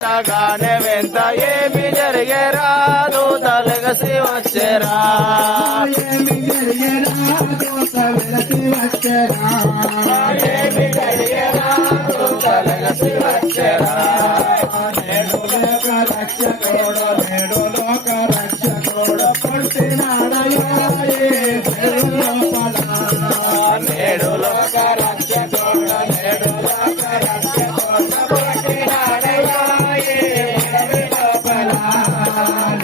గానే వింత ఏమి జరిగేరా దూతలగసి వచ్చేరా ఏమి జరిగేరా దూత వెలసి వచ్చేరా ఏమి జరిగేరా దూతలగసి వచ్చేరా నేడు లోక రక్షకుడు నేడు లోక రక్షకుడు పుట్టినాడయో లోపల నేడు లోక రక్షకుడు నేడు లోక రక్షకుడు పుట్టినాడయ్యా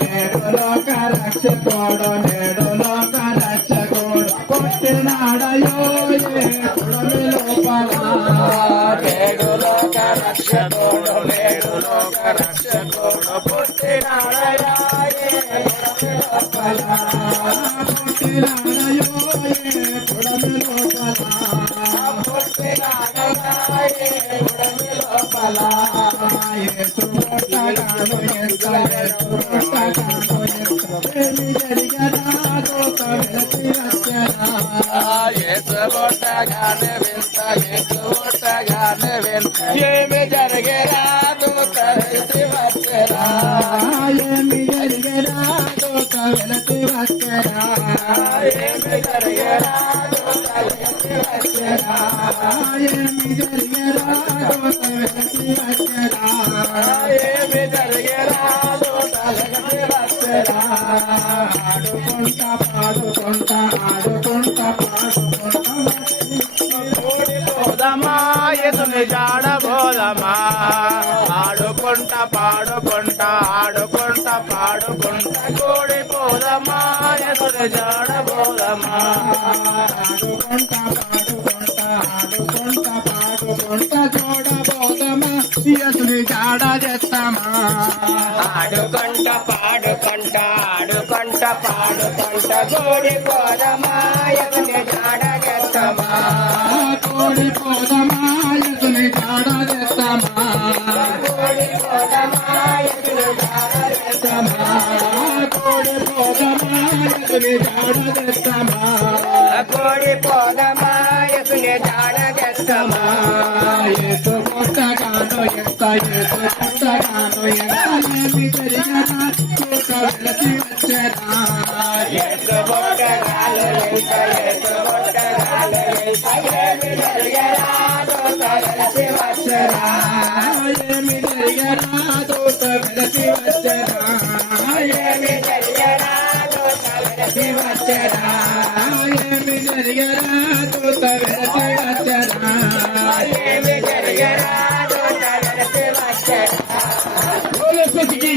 నేడు లోక రక్షకుడు నేడు లోక రక్షకుడు పుట్టినాడయో పుడమి లోపల నేడు లోక రక్షకుడు నేడు లోక రక్షకుడు పుట్టినాడయ్యా పుట్టినాడయో పుడమి లోపల యేసు పుట్టగాను యేసు పుట్టగాను ఏమి జరిగరా దూత వెలసి వచ్చేరా యేసు పుట్టగానే వింత యేసు పుట్టగానే వింత ఏమి జరిగేరా దూతలగసి వచ్చేరా ఏమి జరిగరా దూత వెలసి వచ్చేరా ఏమి జరిగేరా దూతలగసి వచ్చేరా ఏమి జరిగరా దూత వెలసి వచ్చేరా ఏమి జరిగేరా దూతలగసి వచ్చేరా ఆడుకుంటా పాడుకుంటా ఆడుకుంటా పాడుకుంటా పోదమా ఎదుని జాడబోదమా ఆడుకుంటా పాడుకుంటా ఆడుకుంటా పాడుకుంటా కూడిపోదమా ఎదుని జాడబోదమా ఆడుకుంటా పాడుకుంటా ఆడుకుంటా పాడుకుంటా చూడబోదమా యసుని జాడ చేస్తామా ఆడుకుంటా పాడుకుంటా ఆడుకుంటా పాడుకుంటా కూడిపోదమా ఎదుని జాడగెత్తమా కోడిపోదమా యసుని జాడ చేస్తామా కూడిపోదమా ఎదుని జాడగెత్తమా కోడిపోదమా యసుని జాడ చేస్తామా కూడిపోదమా ఎదుని జాడగెత్తమా యేసు పుట్టగాను ఎంత యేసు పుట్టగాను ఎంత ఏమి జరిగరా దూత వెలసి వచ్చేరా యేసు పుట్టగాలు ఎంత యేసు పుట్టగాలు ఎంత ఏమి జరిగేరా దూతలగసి వచ్చేరా ఏమి జరిగరా దూత వెలసి వచ్చేరా ఏమి జరిగేరా దూతలగసి వచ్చేరా ఏమి జరిగరా దూత వెలసి వచ్చేరా ఏమి జరిగేరా దూతలగసి వచ్చేరా ఓ లక్ష్మీకి